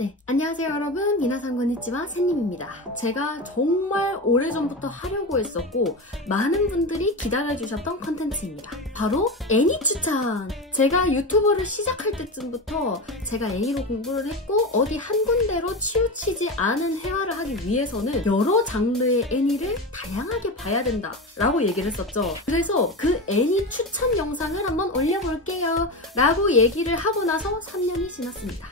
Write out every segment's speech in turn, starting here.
네, 안녕하세요 여러분. 미나상 건니치와 샌님입니다. 제가 정말 오래전부터 하려고 했었고 많은 분들이 기다려주셨던 컨텐츠입니다. 바로 애니 추천! 제가 유튜브를 시작할 때쯤부터 제가 애니로 공부를 했고 어디 한 군데로 치우치지 않은 회화를 하기 위해서는 여러 장르의 애니를 다양하게 봐야 된다 라고 얘기를 했었죠. 그래서 그 애니 추천 영상을 한번 올려볼게요 라고 얘기를 하고 나서 3년이 지났습니다.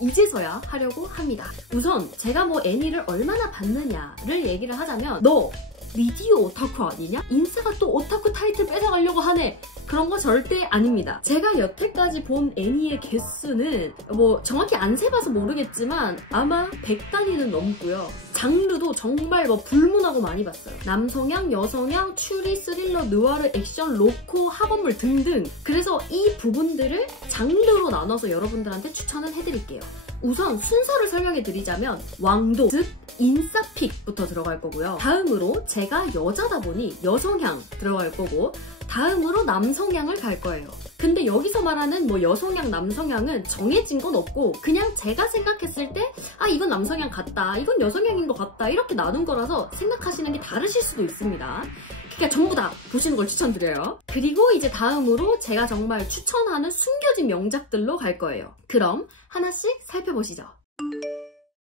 이제서야 하려고 합니다. 우선 제가 뭐 애니를 얼마나 봤느냐를 얘기를 하자면 너 미디어 오타쿠 아니냐? 인싸가 또 오타쿠 타이틀 뺏어가려고 하네. 그런 거 절대 아닙니다. 제가 여태까지 본 애니의 개수는 뭐 정확히 안 세봐서 모르겠지만 아마 100단위는 넘고요. 장르도 정말 뭐 불문하고 많이 봤어요. 남성향, 여성향, 추리, 스릴러, 느와르, 액션, 로코, 학원물 등등. 그래서 이 부분들을 장르로 나눠서 여러분들한테 추천을 해드릴게요. 우선 순서를 설명해 드리자면 왕도, 즉 인싸픽부터 들어갈 거고요. 다음으로 제가 여자다 보니 여성향 들어갈 거고 다음으로 남성향을 갈 거예요. 근데 여기서 말하는 뭐 여성향, 남성향은 정해진 건 없고 그냥 제가 생각했을 때 아 이건 남성향 같다, 이건 여성향인 것 같다 이렇게 나눈 거라서 생각하시는 게 다르실 수도 있습니다. 그러니까 전부 다 보시는 걸 추천드려요. 그리고 이제 다음으로 제가 정말 추천하는 숨겨진 명작들로 갈 거예요. 그럼 하나씩 살펴보시죠.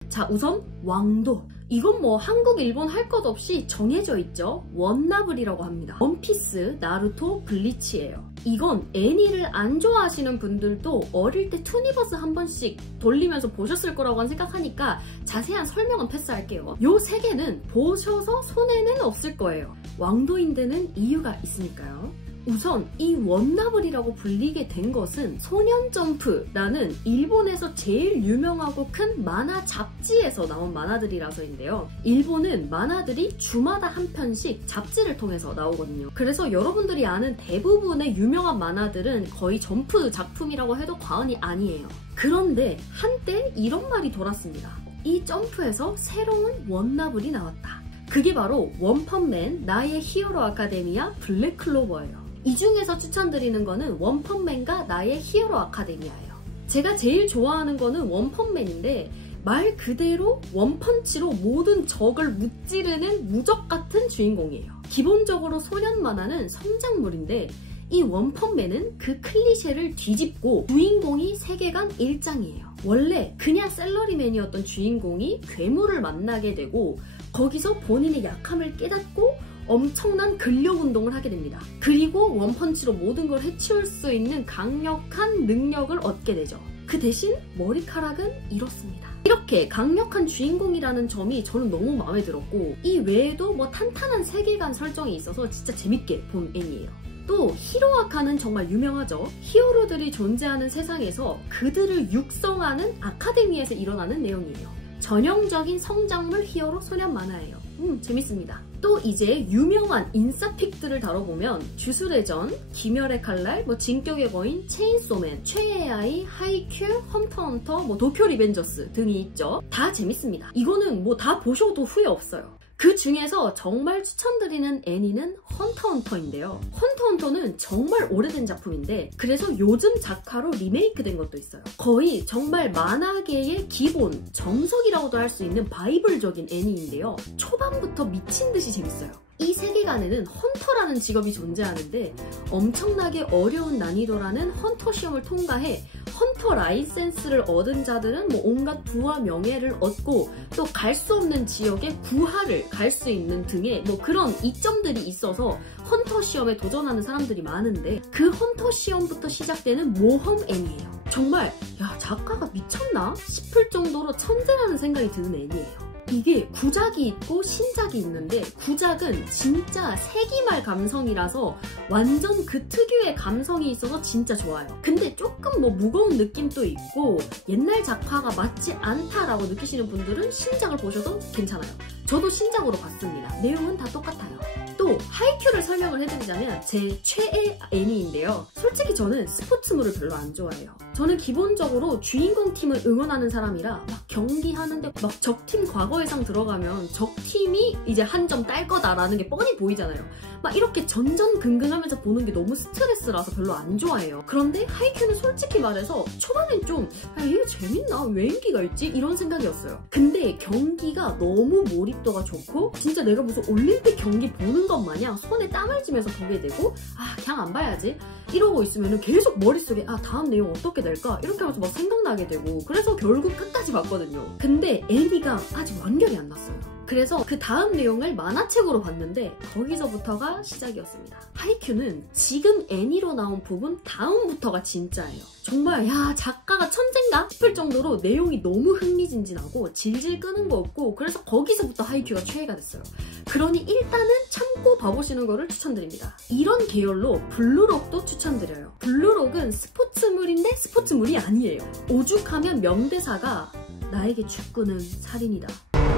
자, 우선 왕도. 이건 뭐 한국, 일본 할 것 없이 정해져 있죠. 원나블이라고 합니다. 원피스, 나루토, 블리치예요. 이건 애니를 안 좋아하시는 분들도 어릴 때 투니버스 한 번씩 돌리면서 보셨을 거라고 생각하니까 자세한 설명은 패스할게요. 요 세 개는 보셔서 손해는 없을 거예요. 왕도인 데는 이유가 있으니까요. 우선 이 원나블이라고 불리게 된 것은 소년점프라는 일본에서 제일 유명하고 큰 만화 잡지에서 나온 만화들이라서인데요. 일본은 만화들이 주마다 한 편씩 잡지를 통해서 나오거든요. 그래서 여러분들이 아는 대부분의 유명한 만화들은 거의 점프 작품이라고 해도 과언이 아니에요. 그런데 한때 이런 말이 돌았습니다. 이 점프에서 새로운 원나블이 나왔다. 그게 바로 원펀맨, 나의 히어로 아카데미아, 블랙클로버예요. 이 중에서 추천드리는 거는 원펀맨과 나의 히어로 아카데미아예요. 제가 제일 좋아하는 거는 원펀맨인데 말 그대로 원펀치로 모든 적을 무찌르는 무적 같은 주인공이에요. 기본적으로 소년 만화는 성장물인데 이 원펀맨은 그 클리셰를 뒤집고 주인공이 세계관 일장이에요. 원래 그냥 셀러리맨이었던 주인공이 괴물을 만나게 되고 거기서 본인의 약함을 깨닫고 엄청난 근력 운동을 하게 됩니다. 그리고 원펀치로 모든 걸 해치울 수 있는 강력한 능력을 얻게 되죠. 그 대신 머리카락은 이렇습니다. 이렇게 강력한 주인공이라는 점이 저는 너무 마음에 들었고 이 외에도 뭐 탄탄한 세계관 설정이 있어서 진짜 재밌게 본 애니예요. 또 히로아카는 정말 유명하죠. 히어로들이 존재하는 세상에서 그들을 육성하는 아카데미에서 일어나는 내용이에요. 전형적인 성장물 히어로 소년 만화예요. 재밌습니다. 또 이제 유명한 인싸픽들을 다뤄보면 주술의 전, 귀멸의 칼날, 뭐 진격의 거인, 체인소맨, 최애의 아이, 하이큐, 헌터헌터, 뭐 도쿄 리벤져스 등이 있죠. 다 재밌습니다. 이거는 뭐 다 보셔도 후회 없어요. 그 중에서 정말 추천드리는 애니는 헌터헌터인데요. 헌터헌터는 정말 오래된 작품인데 그래서 요즘 작화로 리메이크된 것도 있어요. 거의 정말 만화계의 기본, 정석이라고도 할 수 있는 바이블적인 애니인데요. 초반부터 미친 듯이 재밌어요. 이 세계관에는 헌터라는 직업이 존재하는데 엄청나게 어려운 난이도라는 헌터 시험을 통과해 헌터 라이센스를 얻은 자들은 뭐 온갖 부와 명예를 얻고 또 갈 수 없는 지역에 구하를 갈 수 있는 등의 뭐 그런 이점들이 있어서 헌터 시험에 도전하는 사람들이 많은데 그 헌터 시험부터 시작되는 모험 애니예요. 정말 야 작가가 미쳤나 싶을 정도로 천재라는 생각이 드는 애니예요. 이게 구작이 있고 신작이 있는데 구작은 진짜 세기말 감성이라서 완전 그 특유의 감성이 있어서 진짜 좋아요. 근데 조금 뭐 무거운 느낌도 있고 옛날 작화가 맞지 않다라고 느끼시는 분들은 신작을 보셔도 괜찮아요. 저도 신작으로 봤습니다. 내용은 다 똑같아요. 또 또 하이큐를 설명을 해드리자면 제 최애 애니인데요. 솔직히 저는 스포츠물을 별로 안 좋아해요. 저는 기본적으로 주인공 팀을 응원하는 사람이라 막 경기하는데 막 적팀 과거예상 들어가면 적팀이 이제 한 점 딸 거다라는 게 뻔히 보이잖아요. 막 이렇게 전전긍긍하면서 보는 게 너무 스트레스라서 별로 안 좋아해요. 그런데 하이큐는 솔직히 말해서 초반엔 좀 이게 재밌나? 왜 인기가 있지? 이런 생각이었어요. 근데 경기가 너무 몰입도가 좋고 진짜 내가 무슨 올림픽 경기 보는 것 마냥 손에 땀을 쥐면서 보게 되고 그냥 안 봐야지 이러고 있으면 계속 머릿속에 다음 내용 어떻게 될까? 이렇게 하면서 막 생각나게 되고 그래서 결국 끝까지 봤거든요. 근데 애니가 아직 완결이 안 났어요. 그래서 그 다음 내용을 만화책으로 봤는데 거기서부터가 시작이었습니다. 하이큐는 지금 애니로 나온 부분 다음부터가 진짜예요. 정말 작가가 천재인가 싶을 정도로 내용이 너무 흥미진진하고 질질 끄는 거 없고 그래서 거기서부터 하이큐가 최애가 됐어요. 그러니 일단은 참고 봐보시는 거를 추천드립니다. 이런 계열로 블루록도 추천드려요. 블루록은 스포츠물인데 스포츠물이 아니에요. 오죽하면 명대사가 나에게 축구는 살인이다.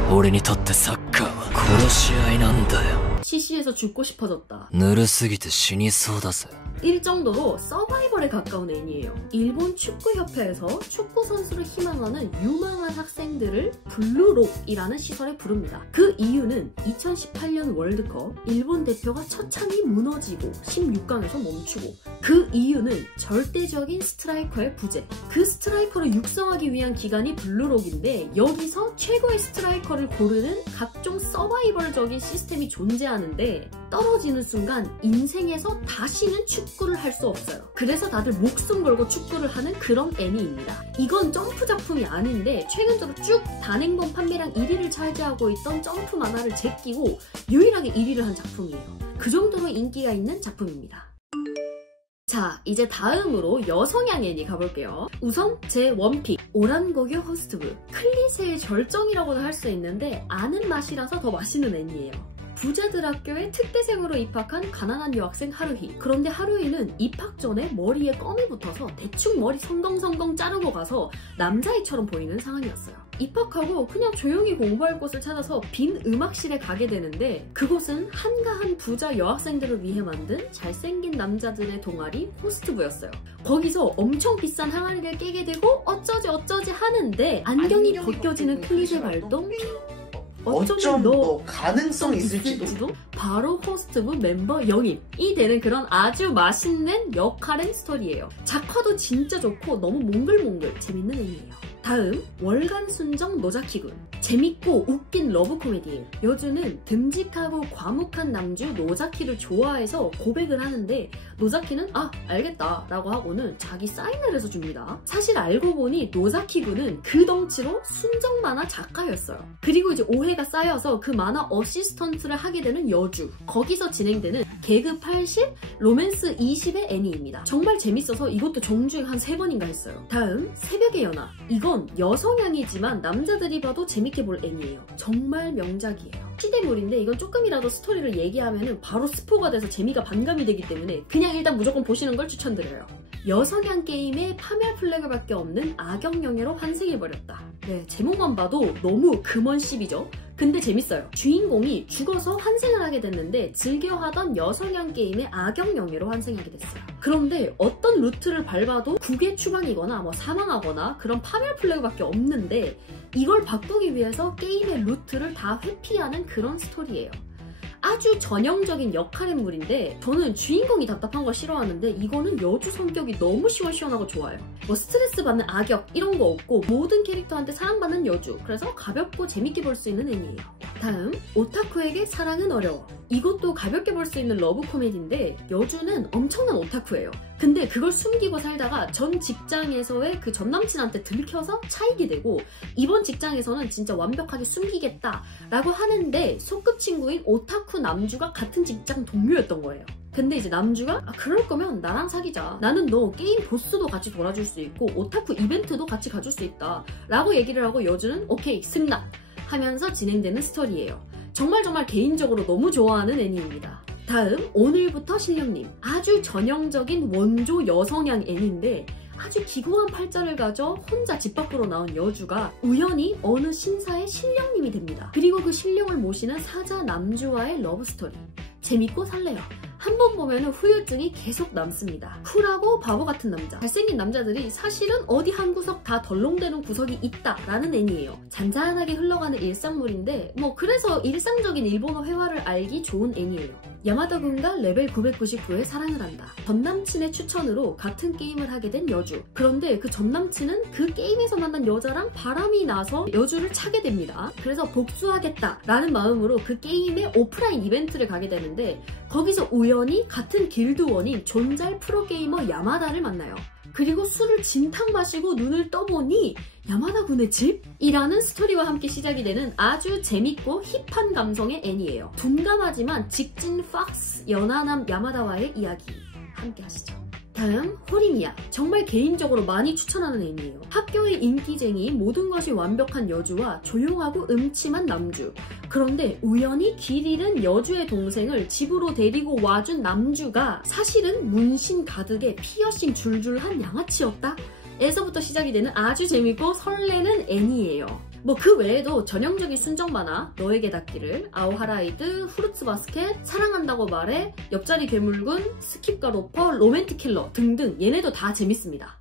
俺にとってサッカーは殺し合いなんだよ. CC에서 죽고 싶어졌다. ぬるすぎて死にそうだぜ. 일 정도로 서바이벌에 가까운 애니예요. 일본 축구협회에서 축구 선수를 희망하는 유망한 학생들을 블루록이라는 시설에 부릅니다. 그 이유는 2018년 월드컵 일본 대표가 처참히 무너지고 16강에서 멈추고 그 이유는 절대적인 스트라이커의 부재. 그 스트라이커를 육성하기 위한 기관이 블루록인데 여기서 최고의 스트라이커를 고르는 각종 서바이벌적인 시스템이 존재하는데 떨어지는 순간 인생에서 다시는 축구를 할 수 없어요. 그래서 다들 목숨 걸고 축구를 하는 그런 애니입니다. 이건 점프 작품이 아닌데 최근 들어 쭉 단행본 판매량 1위를 차지하고 있던 점프 만화를 제끼고 유일하게 1위를 한 작품이에요. 그 정도로 인기가 있는 작품입니다. 자, 이제 다음으로 여성향 애니 가볼게요. 우선 제 원픽 오란고교 호스트부. 클리셰의 절정이라고도 할 수 있는데 아는 맛이라서 더 맛있는 애니예요. 부자들 학교에 특대생으로 입학한 가난한 여학생 하루히. 그런데 하루히는 입학 전에 머리에 껌이 붙어서 대충 머리 성덩성덩 자르고 가서 남자아이처럼 보이는 상황이었어요. 입학하고 그냥 조용히 공부할 곳을 찾아서 빈 음악실에 가게 되는데 그곳은 한가한 부자 여학생들을 위해 만든 잘생긴 남자들의 동아리 호스트부였어요. 거기서 엄청 비싼 항아리를 깨게 되고 어쩌지 하는데 안경이 벗겨지는 클리셰 발동 어쩜 너 가능성 있을지도? 바로 호스트부 멤버 영입이 되는 그런 아주 맛있는 역할의 스토리예요. 작화도 진짜 좋고 너무 몽글몽글 재밌는 애니예요. 다음 월간 순정 노자키군. 재밌고 웃긴 러브 코미디예요. 여주는 듬직하고 과묵한 남주 노자키를 좋아해서 고백을 하는데 노자키는 알겠다 라고 하고는 자기 사인을 해서 줍니다. 사실 알고 보니 노자키군은 그 덩치로 순정 만화 작가였어요. 그리고 이제 오해가 쌓여서 그 만화 어시스턴트를 하게 되는 여주. 거기서 진행되는 개그 80, 로맨스 20의 애니입니다. 정말 재밌어서 이것도 정주행 한 3번인가 했어요. 다음 새벽의 연화. 이건 여성향이지만 남자들이 봐도 재밌게 볼 애니예요. 정말 명작이에요. 시대물인데 이건 조금이라도 스토리를 얘기하면 바로 스포가 돼서 재미가 반감이 되기 때문에 그냥 일단 무조건 보시는 걸 추천드려요. 여성향 게임에 파멸 플래그밖에 없는 악역영예로 환생해버렸다. 네, 제목만 봐도 너무 금원씹이죠? 근데 재밌어요. 주인공이 죽어서 환생을 하게 됐는데 즐겨하던 여성향 게임의 악역영예로 환생하게 됐어요. 그런데 어떤 루트를 밟아도 국외 추방이거나 사망하거나 그런 파멸 플래그밖에 없는데 이걸 바꾸기 위해서 게임의 루트를 다 회피하는 그런 스토리예요. 아주 전형적인 역할 인물인데 저는 주인공이 답답한 걸 싫어하는데 이거는 여주 성격이 너무 시원시원하고 좋아요. 스트레스 받는 악역 이런 거 없고 모든 캐릭터한테 사랑받는 여주. 그래서 가볍고 재밌게 볼 수 있는 애니예요. 다음 오타쿠에게 사랑은 어려워. 이것도 가볍게 볼 수 있는 러브 코미디인데 여주는 엄청난 오타쿠예요. 근데 그걸 숨기고 살다가 전 직장에서의 그 전남친한테 들켜서 차이게 되고 이번 직장에서는 진짜 완벽하게 숨기겠다 라고 하는데 소꿉친구인 오타쿠 남주가 같은 직장 동료였던 거예요. 근데 이제 남주가 그럴 거면 나랑 사귀자. 나는 너 게임 보스도 같이 돌아줄 수 있고 오타쿠 이벤트도 같이 가줄 수 있다 라고 얘기를 하고 여주는 오케이 승낙 하면서 진행되는 스토리예요. 정말 개인적으로 너무 좋아하는 애니입니다. 다음 오늘부터 실력님. 아주 전형적인 원조 여성향 애니인데 아주 기고한 팔자를 가져 혼자 집 밖으로 나온 여주가 우연히 어느 신사의 신령님이 됩니다. 그리고 그 신령을 모시는 사자 남주와의 러브스토리. 재밌고 설레요. 한 번 보면 후유증이 계속 남습니다. 쿨하고 바보 같은 남자. 잘생긴 남자들이 사실은 어디 한 구석 다 덜렁대는 구석이 있다라는 애니예요. 잔잔하게 흘러가는 일상물인데 그래서 일상적인 일본어 회화를 알기 좋은 애니예요. 야마다 군과 레벨 999의 사랑을 한다. 전남친의 추천으로 같은 게임을 하게 된 여주. 그런데 그 전남친은 그 게임에서 만난 여자랑 바람이 나서 여주를 차게 됩니다. 그래서 복수하겠다라는 마음으로 그 게임의 오프라인 이벤트를 가게 되는데 거기서 우연히 같은 길드원인 존잘 프로게이머 야마다를 만나요. 그리고 술을 진탕 마시고 눈을 떠보니 야마다 군의 집이라는 스토리와 함께 시작이 되는 아주 재밌고 힙한 감성의 애니예요. 둔감하지만 직진 팍스 연하남 야마다와의 이야기 함께 하시죠. 다음 호리미야. 정말 개인적으로 많이 추천하는 애니예요. 학교의 인기쟁이 모든 것이 완벽한 여주와 조용하고 음침한 남주. 그런데 우연히 길 잃은 여주의 동생을 집으로 데리고 와준 남주가 사실은 문신 가득에 피어싱 줄줄한 양아치였다? 에서부터 시작이 되는 아주 재밌고 설레는 애니예요. 그 외에도 전형적인 순정 만화, 너에게 닿기를, 아오하라이드, 후르츠 바스켓, 사랑한다고 말해, 옆자리 괴물군, 스킵과 로퍼, 로맨틱 킬러 등등 얘네도 다 재밌습니다.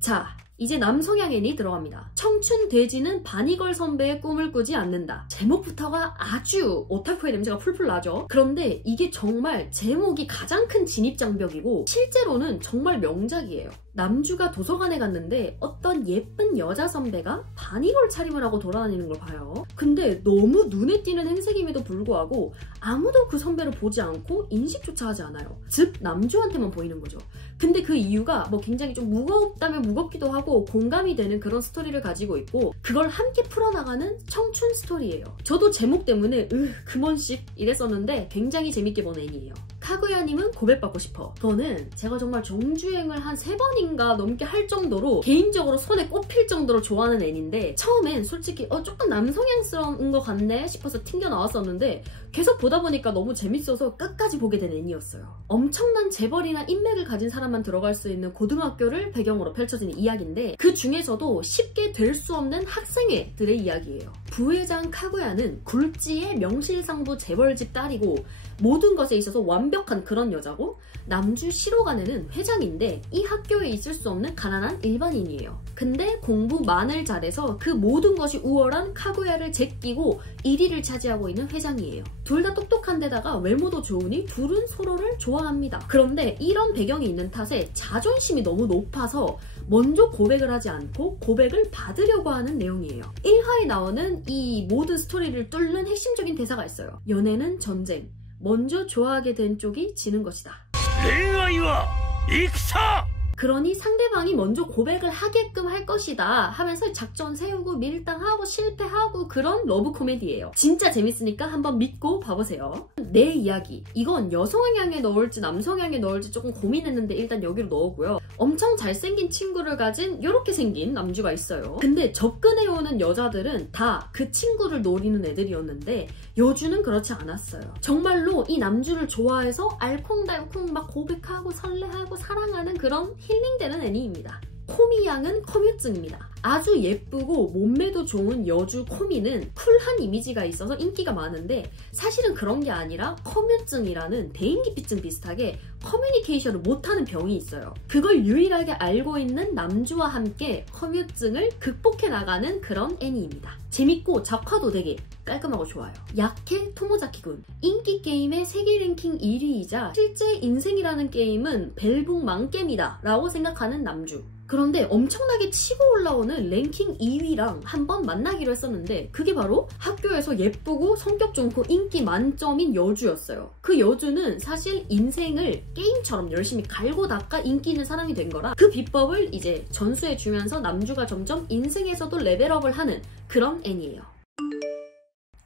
자, 이제 남성향 애니 들어갑니다. 청춘 돼지는 바니걸 선배의 꿈을 꾸지 않는다. 제목부터가 아주 오타쿠의 냄새가 풀풀 나죠? 그런데 이게 정말 제목이 가장 큰 진입장벽이고 실제로는 정말 명작이에요. 남주가 도서관에 갔는데 어떤 예쁜 여자 선배가 바니걸 차림을 하고 돌아다니는 걸 봐요. 근데 너무 눈에 띄는 행색임에도 불구하고 아무도 그 선배를 보지 않고 인식조차 하지 않아요. 즉 남주한테만 보이는 거죠. 근데 그 이유가 굉장히 좀 무겁다면 무겁기도 하고 공감이 되는 그런 스토리를 가지고 있고 그걸 함께 풀어나가는 청춘 스토리예요. 저도 제목 때문에 그먼씩 이랬었는데 굉장히 재밌게 본 애니예요. 카구야님은 고백받고 싶어. 저는 제가 정말 정주행을 한 3번인가 넘게 할 정도로 개인적으로 손에 꼽힐 정도로 좋아하는 애니인데 처음엔 솔직히 조금 남성향스러운 것 같네 싶어서 튕겨 나왔었는데 계속 보다 보니까 너무 재밌어서 끝까지 보게 된 애니였어요. 엄청난 재벌이나 인맥을 가진 사람만 들어갈 수 있는 고등학교를 배경으로 펼쳐지는 이야기인데 그 중에서도 쉽게 될 수 없는 학생회들의 이야기예요. 부회장 카구야는 굴지의 명실상부 재벌집 딸이고 모든 것에 있어서 완벽한 그런 여자고 남주 시로가네는 회장인데 이 학교에 있을 수 없는 가난한 일반인이에요. 근데 공부만을 잘해서 그 모든 것이 우월한 카구야를 제끼고 1위를 차지하고 있는 회장이에요. 둘 다 똑똑한 데다가 외모도 좋으니 둘은 서로를 좋아합니다. 그런데 이런 배경이 있는 탓에 자존심이 너무 높아서 먼저 고백을 하지 않고 고백을 받으려고 하는 내용이에요. 1화에 나오는 이 모든 스토리를 뚫는 핵심적인 대사가 있어요. 연애는 전쟁. 먼저 좋아하게 된 쪽이 지는 것이다.恋愛は戦! 그러니 상대방이 먼저 고백을 하게끔 할 것이다 하면서 작전 세우고 밀당하고 실패하고 그런 러브 코미디예요. 진짜 재밌으니까 한번 믿고 봐보세요. 내 이야기. 이건 여성향에 넣을지 남성향에 넣을지 조금 고민했는데 일단 여기로 넣었고요. 엄청 잘생긴 친구를 가진 이렇게 생긴 남주가 있어요. 근데 접근해오는 여자들은 다 그 친구를 노리는 애들이었는데 여주는 그렇지 않았어요. 정말로 이 남주를 좋아해서 알콩달콩 막 고백하고 설레하고 사랑하는 그런 힐링되는 애니입니다. 코미양은 커뮤증입니다. 아주 예쁘고 몸매도 좋은 여주 코미는 쿨한 이미지가 있어서 인기가 많은데 사실은 그런 게 아니라 커뮤증이라는 대인기피증 비슷하게 커뮤니케이션을 못하는 병이 있어요. 그걸 유일하게 알고 있는 남주와 함께 커뮤증을 극복해 나가는 그런 애니입니다. 재밌고 작화도 되게 깔끔하고 좋아요. 야케 토모자키군. 인기 게임의 세계 랭킹 1위이자 실제 인생이라는 게임은 벨붕 망겜이다 라고 생각하는 남주. 그런데 엄청나게 치고 올라오는 랭킹 2위랑 한번 만나기로 했었는데 그게 바로 학교에서 예쁘고 성격 좋고 인기 만점인 여주였어요. 그 여주는 사실 인생을 게임처럼 열심히 갈고 닦아 인기 있는 사람이 된 거라 그 비법을 이제 전수해주면서 남주가 점점 인생에서도 레벨업을 하는 그런 애니예요.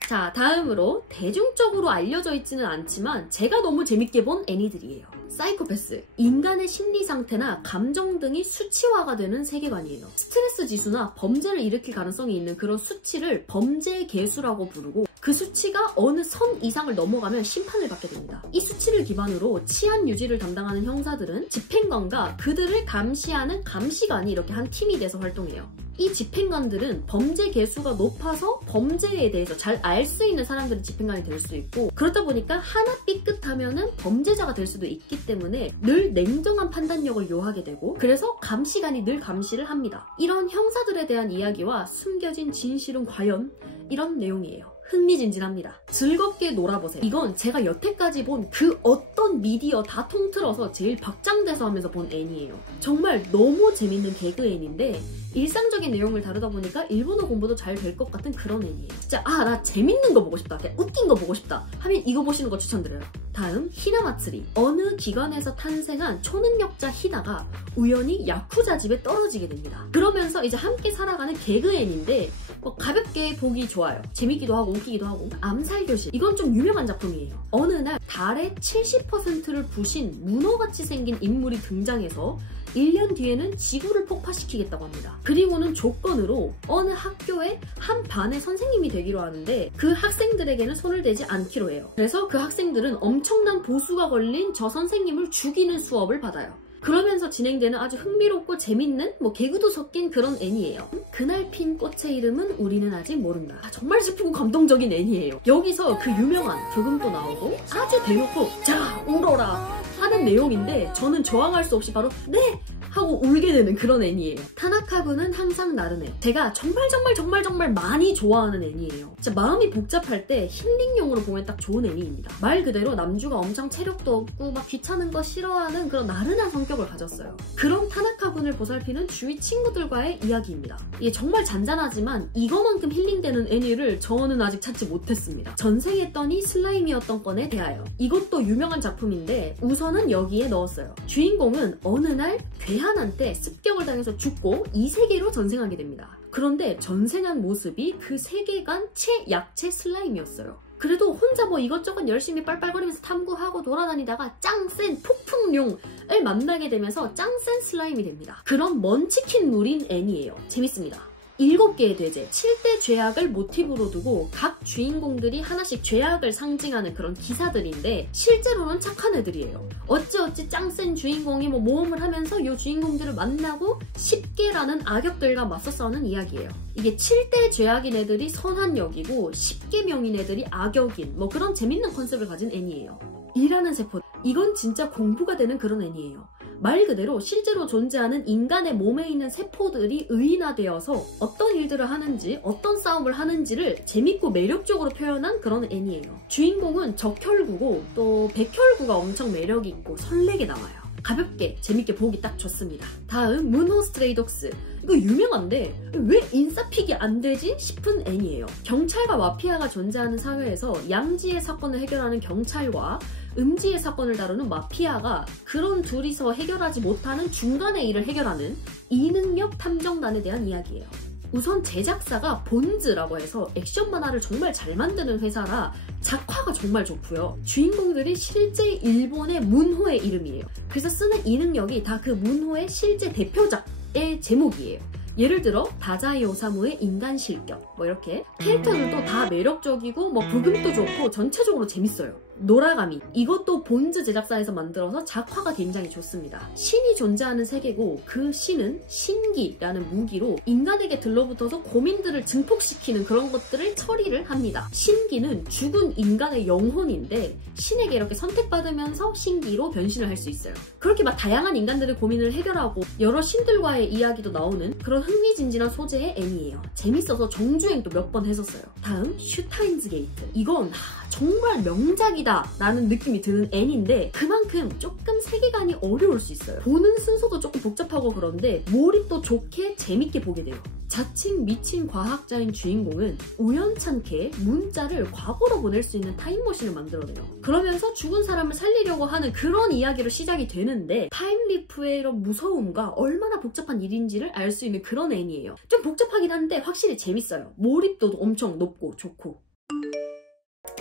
자, 다음으로 대중적으로 알려져 있지는 않지만 제가 너무 재밌게 본 애니들이에요. 사이코패스. 인간의 심리 상태나 감정 등이 수치화가 되는 세계관이에요. 스트레스 지수나 범죄를 일으킬 가능성이 있는 그런 수치를 범죄 계수라고 부르고 그 수치가 어느 선 이상을 넘어가면 심판을 받게 됩니다. 이 수치를 기반으로 치안 유지를 담당하는 형사들은 집행관과 그들을 감시하는 감시관이 이렇게 한 팀이 돼서 활동해요. 이 집행관들은 범죄 개수가 높아서 범죄에 대해서 잘 알 수 있는 사람들이 집행관이 될 수 있고, 그렇다 보니까 하나 삐끗하면은 범죄자가 될 수도 있기 때문에 늘 냉정한 판단력을 요하게 되고, 그래서 감시관이 늘 감시를 합니다. 이런 형사들에 대한 이야기와 숨겨진 진실은 과연? 이런 내용이에요. 흥미진진합니다. 즐겁게 놀아보세요. 이건 제가 여태까지 본 그 어떤 미디어 다 통틀어서 제일 박장대소 하면서 본 애니예요. 정말 너무 재밌는 개그 애니인데 일상적인 내용을 다루다 보니까 일본어 공부도 잘 될 것 같은 그런 애니예요. 진짜 나 재밌는 거 보고 싶다, 그냥 웃긴 거 보고 싶다 하면 이거 보시는 거 추천드려요. 다음, 히나마츠리. 어느 기관에서 탄생한 초능력자 히나가 우연히 야쿠자 집에 떨어지게 됩니다. 그러면서 이제 함께 살아가는 개그 애니인데 가볍게 보기 좋아요. 재밌기도 하고 웃기기도 하고. 암살교실. 이건 좀 유명한 작품이에요. 어느 날 달의 70%를 부신 문어같이 생긴 인물이 등장해서 1년 뒤에는 지구를 폭파시키겠다고 합니다. 그리고는 조건으로 어느 학교에 한 반의 선생님이 되기로 하는데 그 학생들에게는 손을 대지 않기로 해요. 그래서 그 학생들은 엄청난 보수가 걸린 저 선생님을 죽이는 수업을 받아요. 그러면서 진행되는 아주 흥미롭고 재밌는 개그도 섞인 그런 애니예요. 그날 핀 꽃의 이름은 우리는 아직 모른다. 정말 슬프고 감동적인 애니예요. 여기서 그 유명한 부금도 나오고 아주 대놓고 자 울어라 하는 내용인데 저는 저항할 수 없이 바로 네! 하고 울게 되는 그런 애니예요. 타나카군은 항상 나른해요. 제가 정말 많이 좋아하는 애니예요. 진짜 마음이 복잡할 때 힐링용으로 보면 딱 좋은 애니입니다. 말 그대로 남주가 엄청 체력도 없고 막 귀찮은 거 싫어하는 그런 나른한 성격을 가졌어요. 그런 타나카군을 보살피는 주위 친구들과의 이야기입니다. 이게 정말 잔잔하지만 이거만큼 힐링되는 애니를 저는 아직 찾지 못했습니다. 전생했더니 슬라임이었던 건에 대하여. 이것도 유명한 작품인데 우선은 여기에 넣었어요. 주인공은 어느 날 괴한한테 습격을 당해서 죽고 이 세계로 전생하게 됩니다. 그런데 전생한 모습이 그 세계관 최약체 슬라임이었어요. 그래도 혼자 이것저것 열심히 빨빨거리면서 탐구하고 돌아다니다가 짱센 폭풍룡을 만나게 되면서 짱센 슬라임이 됩니다. 그런 먼치킨물인 애니예요. 재밌습니다. 7개의 대죄, 7대 죄악을 모티브로 두고 각 주인공들이 하나씩 죄악을 상징하는 그런 기사들인데 실제로는 착한 애들이에요. 어찌어찌 짱센 주인공이 모험을 하면서 이 주인공들을 만나고 10개라는 악역들과 맞서 싸우는 이야기예요. 이게 7대 죄악인 애들이 선한 역이고 10개명인 애들이 악역인 그런 재밌는 컨셉을 가진 애니예요. 일하는 세포. 이건 진짜 공부가 되는 그런 애니예요. 말 그대로 실제로 존재하는 인간의 몸에 있는 세포들이 의인화되어서 어떤 일들을 하는지 어떤 싸움을 하는지를 재밌고 매력적으로 표현한 그런 애니예요. 주인공은 적혈구고 또 백혈구가 엄청 매력이 있고 설레게 나와요. 가볍게 재밌게 보기 딱 좋습니다. 다음 문호 스트레이독스. 이거 유명한데 왜 인싸픽이 안 되지 싶은 애니예요. 경찰과 마피아가 존재하는 사회에서 양지의 사건을 해결하는 경찰과 음지의 사건을 다루는 마피아가 그런 둘이서 해결하지 못하는 중간의 일을 해결하는 이능력 탐정단에 대한 이야기예요. 우선 제작사가 본즈라고 해서 액션 만화를 정말 잘 만드는 회사라 작화가 정말 좋고요. 주인공들이 실제 일본의 문호의 이름이에요. 그래서 쓰는 이능력이 다 그 문호의 실제 대표작의 제목이에요. 예를 들어 다자이 오사무의 인간 실격 이렇게 캐릭터들도 다 매력적이고 부금도 좋고 전체적으로 재밌어요. 노라가미. 이것도 본즈 제작사에서 만들어서 작화가 굉장히 좋습니다. 신이 존재하는 세계고 그 신은 신기라는 무기로 인간에게 들러붙어서 고민들을 증폭시키는 그런 것들을 처리를 합니다. 신기는 죽은 인간의 영혼인데 신에게 이렇게 선택받으면서 신기로 변신을 할 수 있어요. 그렇게 다양한 인간들의 고민을 해결하고 여러 신들과의 이야기도 나오는 그런 흥미진진한 소재의 애니예요. 재밌어서 정주행도 몇 번 했었어요. 다음 슈타인즈 게이트. 이건 정말 명작이다 라는 느낌이 드는 애니인데 그만큼 조금 세계관이 어려울 수 있어요. 보는 순서도 조금 복잡하고 그런데 몰입도 좋게 재밌게 보게 돼요. 자칭 미친 과학자인 주인공은 우연찮게 문자를 과거로 보낼 수 있는 타임머신을 만들어내요. 그러면서 죽은 사람을 살리려고 하는 그런 이야기로 시작이 되는데 타임리프의 이런 무서움과 얼마나 복잡한 일인지를 알 수 있는 그런 애니예요. 좀 복잡하긴 한데 확실히 재밌어요. 몰입도도 엄청 높고 좋고.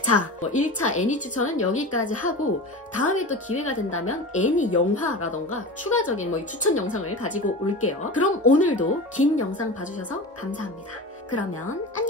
자, 1차 애니 추천은 여기까지 하고 다음에 또 기회가 된다면 애니 영화라던가 추가적인 추천 영상을 가지고 올게요. 그럼 오늘도 긴 영상 봐주셔서 감사합니다. 그러면 안녕!